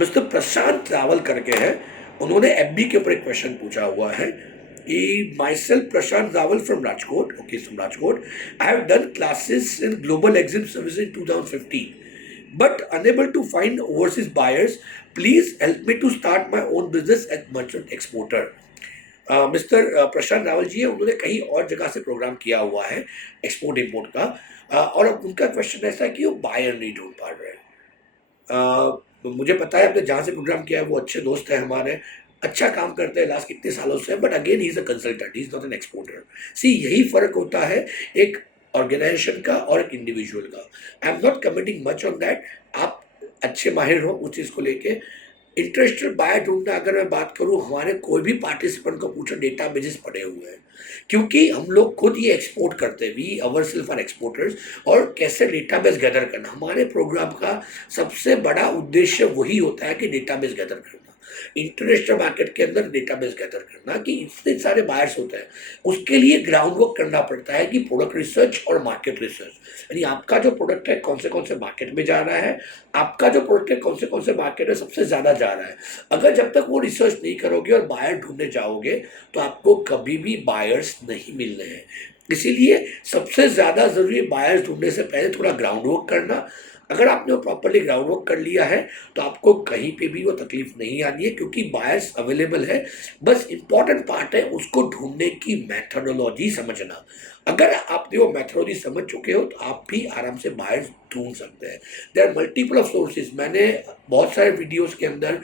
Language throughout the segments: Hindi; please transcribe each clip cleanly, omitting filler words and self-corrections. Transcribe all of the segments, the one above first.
मिस्टर प्रशांत रावल करके हैं, उन्होंने एफबी के ऊपर एक क्वेश्चन पूछा हुआ है कि my self Prashant Rawal from Rajkot, okay from Rajkot, I have done classes in global EXIM service in 2015 but unable to find overseas buyers. Please help me to start my own business as merchant exporter. Mister Prashant Rawal ji है, उन्होंने कहीं और जगह से प्रोग्राम किया हुआ है एक्सपोर्ट इम्पोर्ट का, और अब उनका क्वेश्चन ऐसा है कि वो बायर नहीं ढूंढ पा रहे हैं। तो मुझे पता है आपने जहाँ से प्रोग्राम किया है वो अच्छे दोस्त हैं हमारे, अच्छा काम करते हैं लास्ट कितने सालों से, but again he is a consultant, he is not an exporter. See यही फर्क होता है एक ऑर्गेनाइजेशन का और एक इंडिविजुअल का। I am not commenting much on that. आप अच्छे माहिर हो उस चीज़ को लेके। इंटरेस्टेड बायर ढूंढना, अगर मैं बात करूं, हमारे कोई भी पार्टिसिपेंट को पूछो, डेटा बेजेस पड़े हुए हैं, क्योंकि हम लोग खुद ये एक्सपोर्ट करते हैं, we our self are exporters. और कैसे डेटाबेस गैदर करना, हमारे प्रोग्राम का सबसे बड़ा उद्देश्य वही होता है कि डेटाबेस गैदर करना, इंटरनेशनल मार्केट के अंदर डेटाबेस गैदर करना कि इतने सारे बायर्स होते हैं। उसके लिए ग्राउंड वर्क करना पड़ता है कि प्रोडक्ट रिसर्च और मार्केट रिसर्च, यानी आपका जो प्रोडक्ट है कौन से मार्केट में जा रहा है, आपका जो प्रोडक्ट है कौन से मार्केट में सबसे ज़्यादा जा रहा है। अगर जब तक वो रिसर्च नहीं करोगे और बायर ढूंढने जाओगे तो आपको कभी भी बायर्स नहीं मिलने हैं। इसीलिए सबसे ज़्यादा ज़रूरी बायर्स ढूंढने से पहले थोड़ा ग्राउंड वर्क करना। अगर आपने वो प्रॉपरली ग्राउंड वर्क कर लिया है तो आपको कहीं पे भी वो तकलीफ नहीं आनी है, क्योंकि बायर्स अवेलेबल है। बस इंपॉर्टेंट पार्ट है उसको ढूंढने की मेथोडोलॉजी समझना। अगर आपने वो मेथोडोलॉजी समझ चुके हो तो आप भी आराम से बायर्स ढूंढ सकते हैं। There are multiple of sources, मैंने बहुत सारे वीडियोस के अंदर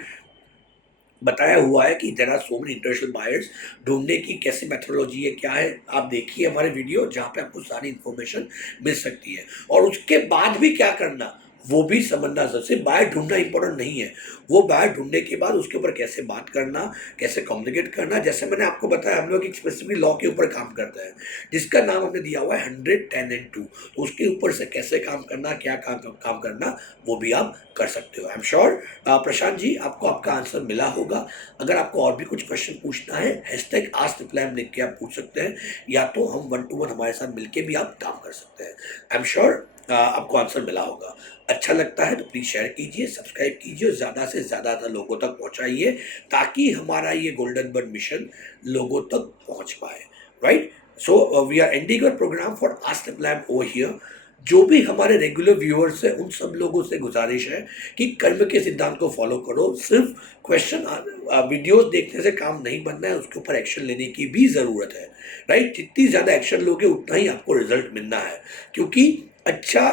बताया हुआ है कि there are so many international buyers. ढूंढने की कैसी मेथोडोलॉजी है, क्या है, आप देखिए हमारे वीडियो जहाँ पे आपको सारी इन्फॉर्मेशन मिल सकती है। और उसके बाद भी क्या करना वो भी समझना। सिर्फ बायर ढूंढना इंपॉर्टेंट नहीं है, वो बायर ढूंढने के बाद उसके ऊपर कैसे बात करना, कैसे कम्युनिकेट करना। जैसे मैंने आपको बताया, हम लोग एक स्पेसिफिक लॉ के ऊपर काम करते हैं जिसका नाम हमने दिया हुआ है 100, 10 and 2। तो उसके ऊपर से कैसे काम करना, क्या काम करना, वो भी आप कर सकते हो। I am sure Prashant ji आपको आपका आंसर मिला होगा। अगर आपको और भी कुछ क्वेश्चन पूछना है, हैशटैग आस्क रिप्लाई लिख के आप पूछ सकते हैं, या तो हम 1 to 1 हमारे साथ मिलके भी आप काम कर सकते हैं। आई एम श्योर आपको आंसर मिला होगा। अच्छा लगता है तो प्लीज़ शेयर कीजिए, सब्सक्राइब कीजिए और ज़्यादा से ज़्यादा लोगों तक पहुंचाइए, ताकि हमारा ये गोल्डन बर्ड मिशन लोगों तक पहुंच पाए। Right, so we are ending our program for ask reply over here. जो भी हमारे रेगुलर व्यूअर्स हैं उन सब लोगों से गुजारिश है कि कर्म के सिद्धांत को फॉलो करो। सिर्फ क्वेश्चन वीडियोस देखने से काम नहीं बनना है, उसके ऊपर एक्शन लेने की भी ज़रूरत है। राइट, जितनी ज़्यादा एक्शन लोगे उतना ही आपको रिजल्ट मिलना है, क्योंकि अच्छा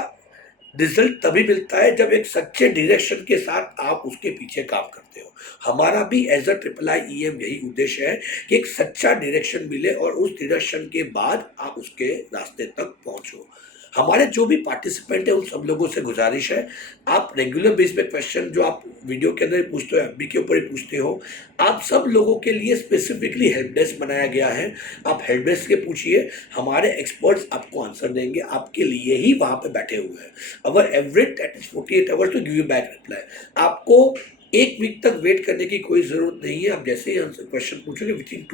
रिजल्ट तभी मिलता है जब एक सच्चे डायरेक्शन के साथ आप उसके पीछे काम करते हो। हमारा भी एज अ IIIEM यही उद्देश्य है कि एक सच्चा डायरेक्शन मिले और उस डायरेक्शन के बाद आप उसके रास्ते तक पहुंचो। हमारे जो भी पार्टिसिपेंट है उन सब लोगों से गुजारिश है, आप रेगुलर बेस पे क्वेश्चन जो आप वीडियो के अंदर ही पूछते हो, एफबी के ऊपर ही पूछते हो, आप सब लोगों के लिए स्पेसिफिकली हेल्प डेस्क बनाया गया है। आप हेल्प डेस्क के पूछिए, हमारे एक्सपर्ट्स आपको आंसर देंगे, आपके लिए ही वहाँ पे बैठे हुए हैं। Our average that is 48 hours to give you back reply. आपको एक वीक तक वेट करने की कोई ज़रूरत नहीं है। आप जैसे ही आंसर क्वेश्चन पूछोगे, within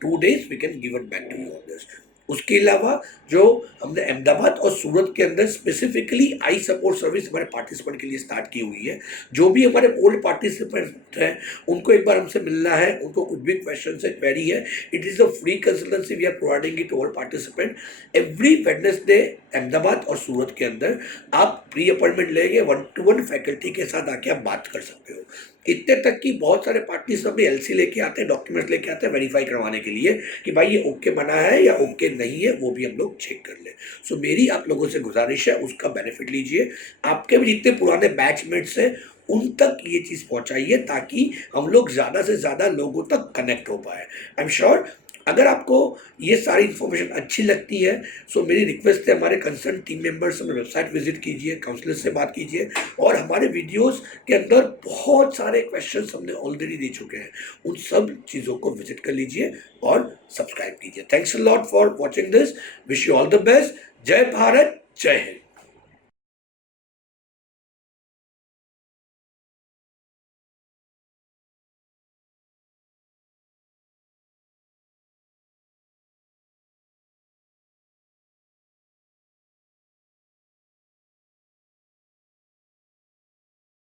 two days we can give it back to you on this. उसके अलावा जो हमने अहमदाबाद और सूरत के अंदर स्पेसिफिकली आई सपोर्ट सर्विस हमारे पार्टिसिपेंट के लिए स्टार्ट की हुई है। जो भी हमारे ओल्ड पार्टिसिपेंट हैं उनको एक बार हमसे मिलना है, उनको कुछ भी क्वेश्चन से क्वेरी है, it is a free consultancy we are providing it to all participant. Every Wednesday Ahmedabad और सूरत के अंदर आप प्री अपॉइंटमेंट लेंगे, 1 to 1 फैकल्टी के साथ आके आप बात कर सकते हो। इतने तक कि बहुत सारे पार्टीज अभी LC लेके आते हैं, डॉक्यूमेंट्स लेके आते हैं वेरीफाई करवाने के लिए कि भाई ये ओके बना है या ओके नहीं है, वो भी हम लोग चेक कर लें। सो मेरी आप लोगों से गुजारिश है, उसका बेनिफिट लीजिए। आपके भी जितने पुराने बैचमेट्स हैं उन तक ये चीज़ पहुंचाइए, ताकि हम लोग ज़्यादा से ज़्यादा लोगों तक कनेक्ट हो पाए। आई एम श्योर अगर आपको ये सारी इन्फॉर्मेशन अच्छी लगती है, सो मेरी रिक्वेस्ट है हमारे कंसर्न टीम मेंबर्स से वेबसाइट विजिट कीजिए, काउंसलर से बात कीजिए, और हमारे वीडियोस के अंदर बहुत सारे क्वेश्चंस हमने ऑलरेडी दे चुके हैं, उन सब चीज़ों को विजिट कर लीजिए और सब्सक्राइब कीजिए। Thanks a lot for watching this, wish you all the best. जय भारत, जय हिंद।